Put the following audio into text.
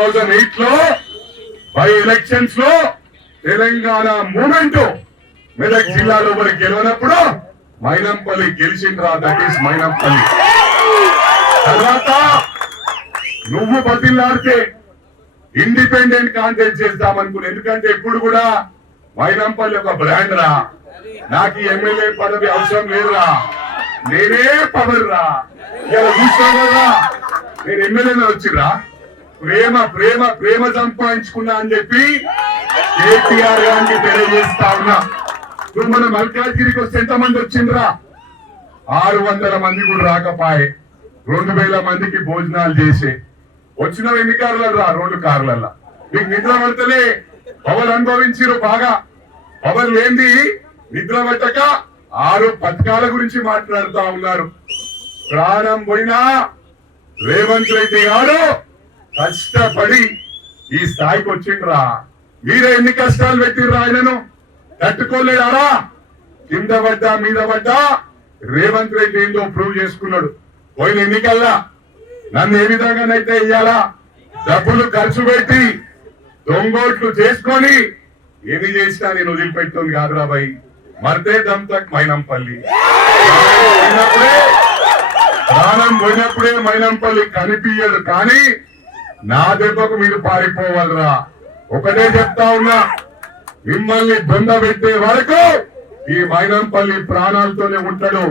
Thousand ఎయిట్లో by ఎలక్షన్స్లో Telangana movement Medak జిల్లాలో మరి గెలవనప్పుడు మైనంపల్లి గెలిచిండ్రా దట్ ఈస్ మైనంపల్లి. తర్వాత నువ్వు బతిల్లాడితే ఇండిపెండెంట్ కాంటెస్ట్ చేస్తామనుకుని ఎందుకంటే ఇప్పుడు కూడా మైనంపల్లి ఒక బ్రాండ్ రా. నాకు ఈ ఎమ్మెల్యే పదవి అవసరం లేదురా. నేనే పవర్ రా ఇలా చూస్తావు? నేను ఎమ్మెల్యేలో వచ్చిరా ప్రేమ ప్రేమ ప్రేమ సంపాదించుకున్నా అని చెప్పి కేటీఆర్ గారికి తెలియజేస్తా ఉన్నా. ఇప్పుడు మన మల్కాజ్గిరికి వస్తే ఎంతమంది వచ్చిండ్రా? ఆరు వందల మంది కూడా రాకపాయే. రెండు వేల మందికి భోజనాలు చేసే. వచ్చిన ఎన్ని కార్లలో రా? రెండు కార్లల్లో. మీకు నిద్ర పడతలే. పవర్ అనుభవించిరు బాగా. పవర్ లేంది. నిద్ర పట్టక ఆరు పథకాల గురించి మాట్లాడుతా ఉన్నారు. ప్రాణం పోయినా రేవంత్ రెడ్డి గారు కష్టపడి ఈ స్థాయికి వచ్చిండ్రా. మీరే ఎన్ని కష్టాలు పెట్టిండ్రా ఆయనను? తట్టుకోలేడారా? కింద పడ్డా మీద పడ్డా? రేవంత్ రెడ్డి ఏందో ప్రూవ్ చేసుకున్నాడు. పోయిన ఎన్నికల్లా నన్ను ఏ విధంగానైతే ఇయ్యాలా? డబ్బులు ఖర్చు పెట్టి దొంగోట్లు చేసుకొని ఏమి చేసినా నేను వదిలిపెట్టుంది కాదురా బాయ్. మర్దే దంతక్ మైనంపల్లి. ప్రాణం పోయినప్పుడే మైనంపల్లి కనిపించదు కానీ నా దెబ్బకు మీరు పారిపోవాలరా. ఒకటే చెప్తా ఉన్నా మిమ్మల్ని బొంద పెట్టే వరకు ఈ మైనంపల్లి ప్రాణాలతోనే ఉంటాడు.